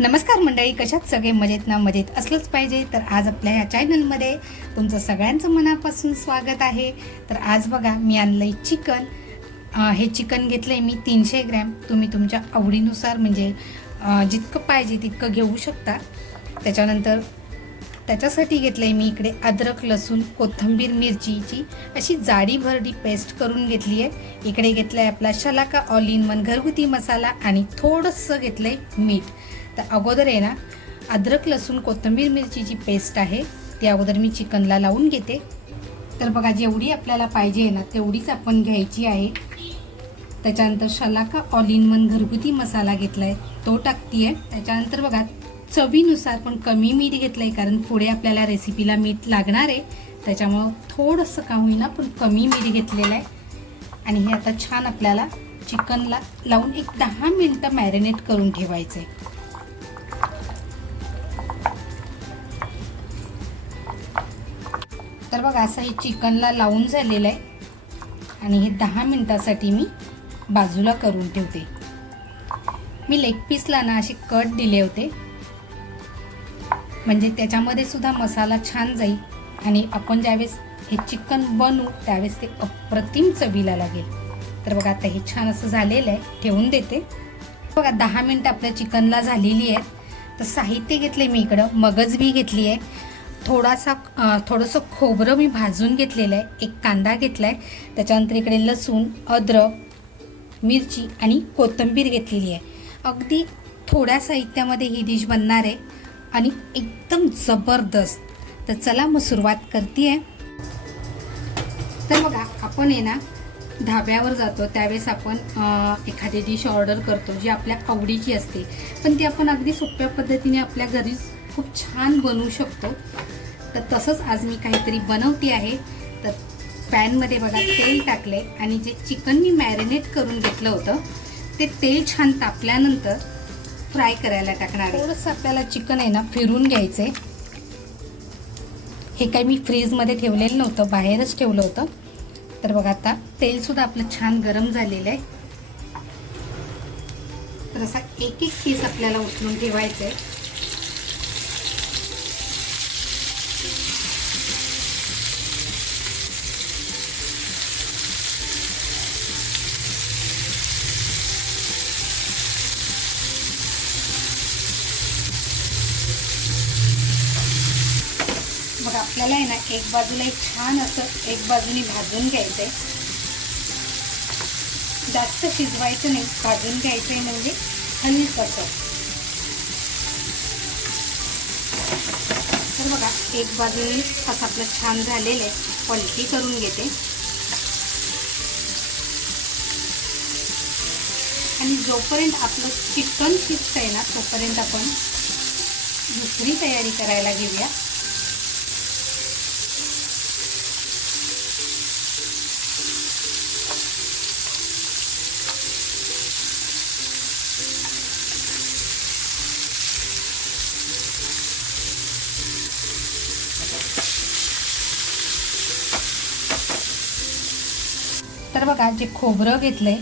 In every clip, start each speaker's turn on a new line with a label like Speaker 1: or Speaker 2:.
Speaker 1: नमस्कार मंडळी कशात सगळे मजेत ना मजेत? असलंच पाहिजे. तर आज आपल्या ह्या चॅनलमध्ये तुमचं सगळ्यांचं मनापासून स्वागत आहे. तर आज बघा मी आणलं आहे चिकन हे चिकन घेतलं आहे मी तीनशे ग्रॅम. तुम्ही तुमच्या आवडीनुसार म्हणजे जितकं पाहिजे तितकं घेऊ शकता. त्याच्यानंतर त्याच्यासाठी घेतलं आहे मी इकडे अद्रक लसूण कोथिंबीर मिरचीची अशी जाडी भरडी पेस्ट करून घेतली आहे. इकडे घेतलं आहे आपला शलाका ऑल इन वन घरगुती मसाला आणि थोडंसं घेतलं आहे मीठ. तर अगोदर आहे ना अद्रक लसूण कोथिंबीर मिरचीची पेस्ट आहे. ती अगोदर मी चिकनला लावून घेते. तर बघा जेवढी आपल्याला पाहिजे आहे ना तेवढीच आपण घ्यायची आहे. त्याच्यानंतर शलाका ऑल इन वन घरगुती मसाला घेतला आहे तो टाकते आहे त्याच्यानंतर बघा चवीनुसार पण कमी मीठ घेतलं आहे कारण पुढे आपल्याला रेसिपीला मीठ लागणार आहे. त्याच्यामुळं थोडंसं का होईना पण कमी मीठ घेतलेलं आहे. आणि हे आता छान आपल्याला चिकनला लावून एक दहा मिनटं मॅरिनेट करून ठेवायचं आहे बघा असं हे चिकनला लावून झालेलं आहे. आणि हे दहा मिनटासाठी मी बाजूला करून ठेवते. मी लेग पीसला ना असे कट दिले होते. म्हणजे त्याच्यामध्ये सुद्धा मसाला छान जाईल. आणि आपण ज्यावेळेस हे चिकन बनवू त्यावेळेस ते अप्रतिम चवीला लागेल. तर बघा आता हे छान असं झालेलं आहे. ठेवून देते. बघा दहा मिनटं आपल्या चिकनला झालेली आहेत. तर साहित्य घेतले मी इकडं. मगज बी घेतली आहे. थोडासा थोडंसं खोबरं मी भाजून घेतलेलं आहे. एक कांदा घेतला आहे त्याच्यानंतर इकडे लसूण अद्रक मिरची आणि कोथिंबीर घेतलेली आहे. अगदी थोड्या साहित्यामध्ये ही डिश बनणार आहे आणि एकदम जबरदस्त. तर चला मग सुरुवात करते आहे तर बघा आपण आहे ना धाब्यावर जातो. त्यावेळेस आपण एखादी डिश ऑर्डर करतो जी आपल्या आवडीची असते. पण ती आपण अगदी सोप्या पद्धतीने आपल्या घरीच खूप छान बनवू शकतो. तर तसंच आज मी काहीतरी बनवते आहे. तर पॅनमध्ये बघा तेल टाकले आणि जे चिकन मी मॅरिनेट करून घेतलं होतं ते तेल छान तापल्यानंतर फ्राय करायला टाकणार थोडंसं आपल्याला चिकन आहे ना फिरून घ्यायचं आहे हे काही मी फ्रीजमध्ये ठेवलेलं नव्हतं बाहेरच ठेवलं होतं. तर बघा आता तेलसुद्धा आपलं छान गरम झालेलं आहे. तर असा एक एक पीस आपल्याला उचलून ठेवायचं आहे मग आपल्याला आहे ना एक बाजूला एक छान असं एक बाजूने भाजून घ्यायचं आहे जास्त शिजवायचं नाही भाजून घ्यायचं आहे म्हणजे हलकं असं तर बघा एक बाजूने असं आपलं छान झालेलं आहे. पलटी करून घेते. आणि जोपर्यंत आपलं चिकन शिजतं आहे ना तोपर्यंत आपण दुसरी तयारी करायला घेऊया. तर जे खोबरं घेतलंय.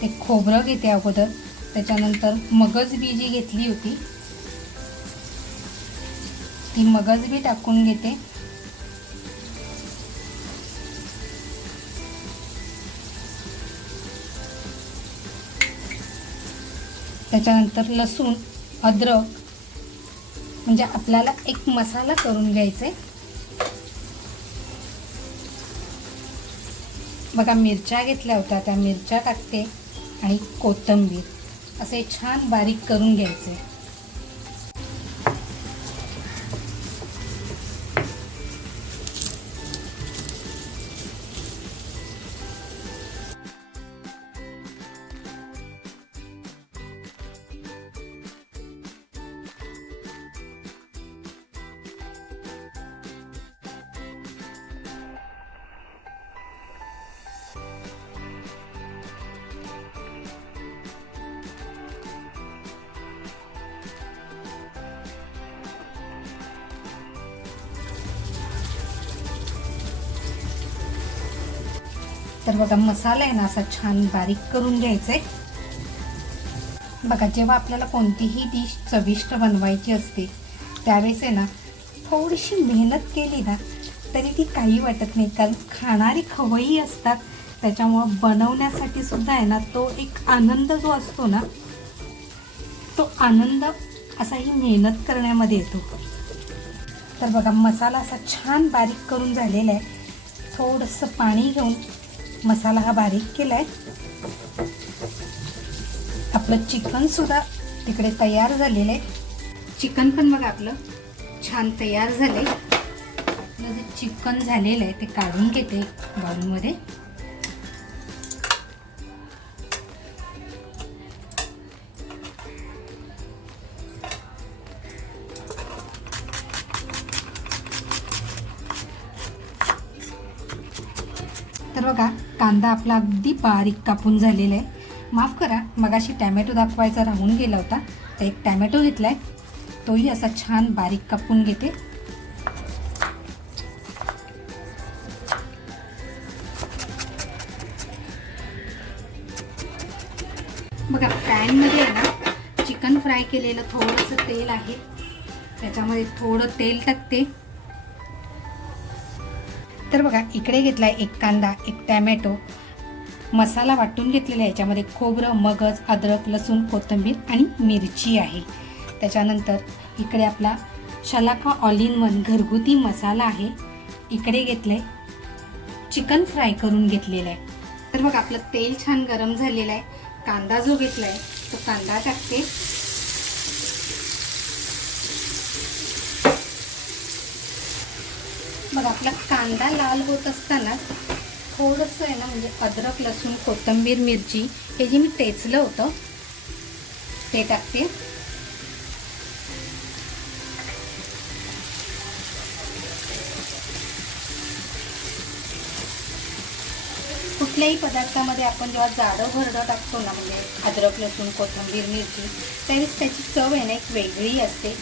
Speaker 1: ते खोबरं घेते अगोदर. त्याच्यानंतर मगज बी जी घेतली होती. ती मगज बी टाकून घेते. त्याच्यानंतर लसूण अद्रक म्हणजे आपल्याला एक मसाला करून घ्यायचा आहे बघा मिरच्या घेतल्या होत्या त्या मिरच्या टाकते आणि कोथिंबीर. असे छान बारीक करून घ्यायचे तर बघा मसाला आहे ना असा छान बारीक करून घ्यायचा आहे. बघा जेव्हा आपल्याला कोणतीही डिश चविष्ट बनवायची असते त्यावेळेस आहे ना थोडीशी मेहनत केली ना तरी ती काही वाटत नाही. कारण खाणारी खवई असतात त्याच्यामुळं बनवण्यासाठी सुद्धा आहे ना तो एक आनंद जो असतो ना तो आनंद असा ही मेहनत करण्यामध्ये येतो. तर बघा मसाला असा छान बारीक करून झालेला आहे. थोडंसं पाणी घेऊन मसाला हा बारीक केला आहे आपलं चिकनसुद्धा तिकडे तयार झालेलं आहे. चिकन पण बघा आपलं छान तयार झालं आहे जे म्हणजे चिकन झालेलं आहे ते काढून घेते बाउलमध्ये कांदा आपला अगदी बारीक कापून झालेला आहे. माफ करा मगाशी टॅमॅटो दाखवायचा राहून गेला होता. तर एक टॅमॅटो घेतला आहे तोही असा छान बारीक कापून घेते. बघा पॅनमध्ये आहे ना चिकन फ्राय केलेलं थोडंसं तेल आहे. त्याच्यामध्ये थोडं तेल टाकते. तर बघा इकडे घेतला आहे एक कांदा एक टॅमॅटो. मसाला वाटून घेतलेला आहे. याच्यामध्ये खोबरं मगज अद्रक लसूण कोथिंबीर आणि मिरची आहे. त्याच्यानंतर इकडे आपला शलाका ऑल इन वन घरगुती मसाला आहे. इकडे घेतलं आहे चिकन फ्राय करून घेतलेलं आहे. तर बघा आपलं तेल छान गरम झालेलं आहे. कांदा जो घेतला आहे तो कांदा टाकते. मग आपला कांदा लाल होत असताना थोडंसं आहे ना म्हणजे अद्रक लसूण कोथिंबीर मिरची हे जे मी टेचलं होतं ते टाकते. कुठल्याही पदार्थामध्ये आपण जेव्हा जाडं भरडं टाकतो ना म्हणजे अद्रक लसूण कोथिंबीर मिरची त्यावेळेस त्याची चव आहे ना एक वेगळी असते.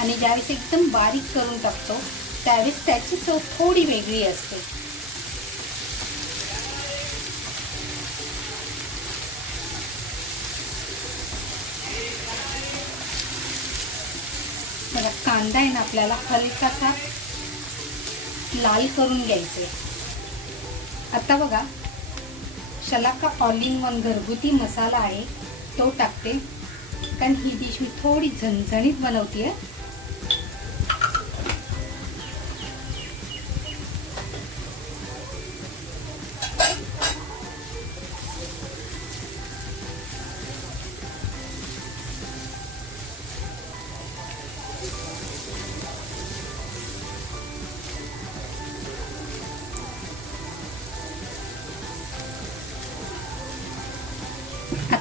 Speaker 1: आणि ज्यावेळेस एकदम बारीक करून टाकतो त्यावेळेस त्याची चव थोडी वेगळी असते. बघा कांदा आहे ना आपल्याला हलकासा लाल करून घ्यायचे आता बघा शलाका ऑल इन वन घरगुती मसाला आहे तो टाकते. कारण ही डिश मी थोडी झणझणीत बनवते आहे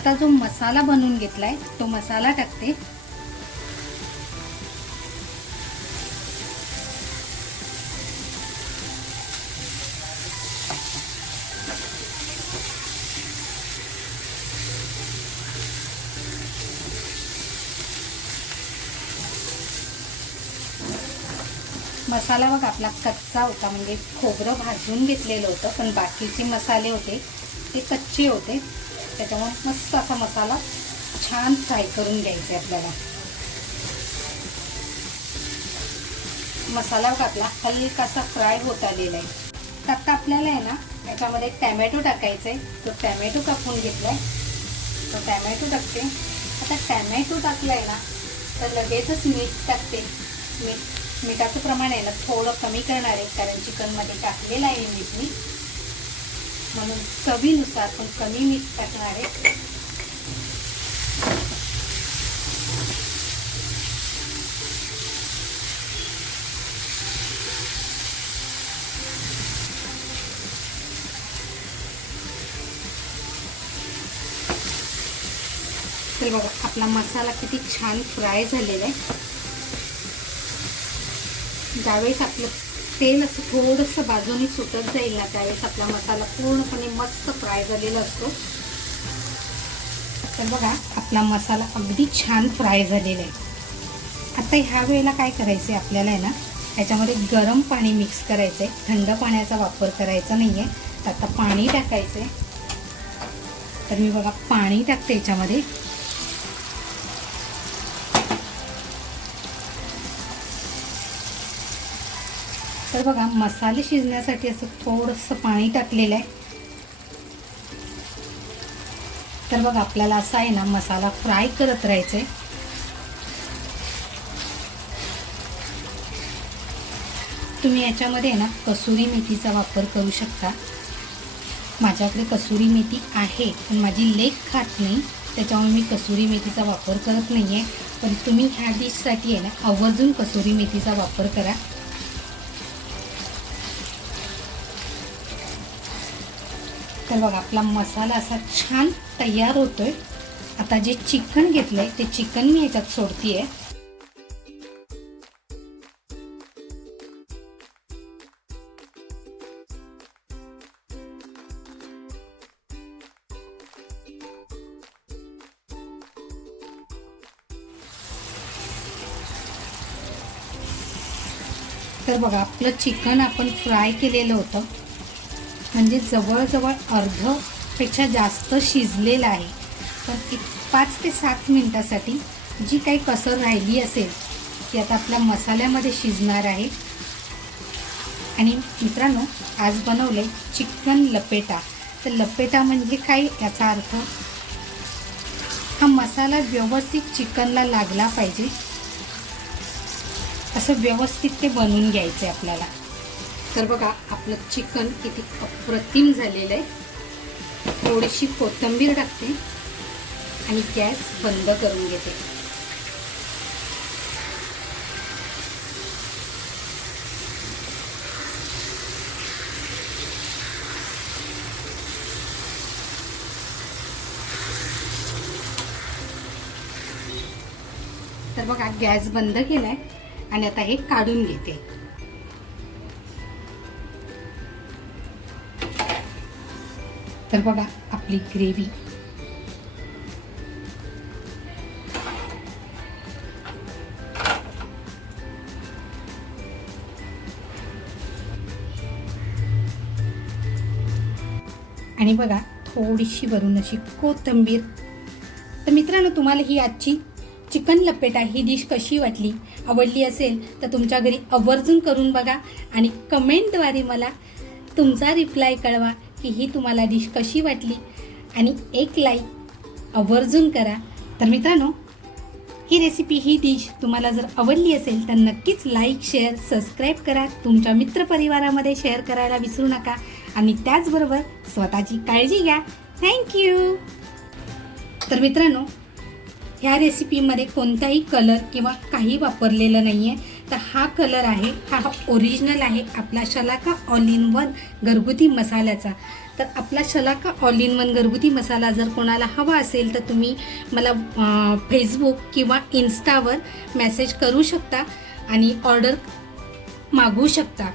Speaker 1: आता जो मसाला बनवून घेतलाय तो मसाला टाकते. मसाला बघ आपला कच्चा होता म्हणजे खोबरं भाजून घेतलेलं होतं पण बाकीचे मसाले होते ते कच्चे होते. त्याच्यामुळे मस्त असा मसाला छान फ्राय करून घ्यायचा आपल्याला. मसाला घातला हलकासा फ्राय होत आलेला आहे. तर आता आपल्याला आहे ना त्याच्यामध्ये टॅमॅटो टाकायचा आहे तो टॅमॅटो कापून घेतला आहे तो टॅमॅटो टाकते. आता टॅमॅटो टाकला आहे ना तर लगेचच मीठ टाकते. मीठ मिठाचं प्रमाण आहे ना थोडं कमी करणार आहे कारण चिकनमध्ये टाकलेलं आहे मीठ मी. म्हणून चवीनुसार पण कमी मीठ टाकणार आहे. तर बघा आपला मसाला किती छान फ्राय झालेला आहे. ज्यावेळेस आपलं तेल असं थोडंसं बाजूने सुटत जाईल ना त्यावेळेस आपला मसाला पूर्णपणे मस्त फ्राय झालेला असतो. तर बघा आपला मसाला अगदी छान फ्राय झालेला आहे. आता ह्या वेळेला काय करायचं आहे आपल्याला आहे ना त्याच्यामध्ये गरम पाणी मिक्स करायचं आहे थंड पाण्याचा वापर करायचा नाही आहे तर आता पाणी टाकायचं आहे तर मी बघा पाणी टाकते याच्यामध्ये. तर बघा मसाले शिजण्यासाठी असं थोडंसं पाणी टाकलेलं आहे. तर बघा आपल्याला असा आहे ना मसाला फ्राय करत राहायचं आहे तुम्ही याच्यामध्ये ना कसुरी मेथीचा वापर करू शकता. माझ्याकडे कसुरी मेथी आहे पण माझी लेक खात नाही. त्याच्यामुळे मी कसुरी मेथीचा वापर करत नाही आहे पण तुम्ही ह्या डिशसाठी आहे ना आवर्जून कसुरी मेथीचा वापर करा. तर बघा आपला मसाला असा छान तयार होतोय. आता जे चिकन घेतलंय ते चिकन मी ह्याच्यात सोडतीये. तर बघा आपलं चिकन आपण फ्राय केलेलं होतं. म्हणजे जवळजवळ अर्धपेक्षा जास्त शिजलेलं आहे. तर एक पाच ते सात मिनटासाठी जी काही कसर राहिली असेल ती आता आपल्या मसाल्यामध्ये शिजणार आहे. आणि मित्रांनो आज बनवलं चिकन लपेटा. तर लपेटा म्हणजे काय? याचा अर्थ हा मसाला व्यवस्थित चिकनला लागला पाहिजे. असं व्यवस्थित ते बनवून घ्यायचं आहे आपल्याला. तर बघा आपलं चिकन किती अप्रतिम झालेलं आहे. थोडीशी कोथिंबीर टाकते आणि गॅस बंद करून घेते. तर बघा गॅस बंद केलाय आणि आता हे काढून घेते. तर बघा आपली ग्रेव्ही. आणि बघा थोडीशी वरून अशी कोथिंबीर. तर मित्रांनो तुम्हाला ही आजची चिकन लपेटा ही डिश कशी वाटली आवडली असेल तर तुमच्या घरी आवर्जून करून बघा आणि कमेंटद्वारे मला तुमचा रिप्लाय कळवा. की ही तुम्हाला डिश कशी वाटली? आणि एक लाईक आवर्जून करा. तर मित्रांनो ही रेसिपी ही डिश तुम्हाला जर आवडली असेल तर नक्कीच लाईक शेअर सबस्क्राईब करा. तुमच्या मित्रपरिवारामध्ये शेअर करायला विसरू नका. आणि त्याचबरोबर स्वतःची काळजी घ्या. थँक्यू तर मित्रांनो ह्या रेसिपीमध्ये कोणताही कलर किंवा काही वापरलेलं नाही आहे तर हा कलर आहे हा ओरिजिनल आहे आपला शलाका ऑल इन वन घरगुती मसाल्याचा. तर आपला शलाका ऑल इन वन घरगुती मसाला जर कोणाला हवा असेल तर तुम्ही मला फेसबुक किंवा इन्स्टावर मेसेज करू शकता आणि ऑर्डर मागवू शकता.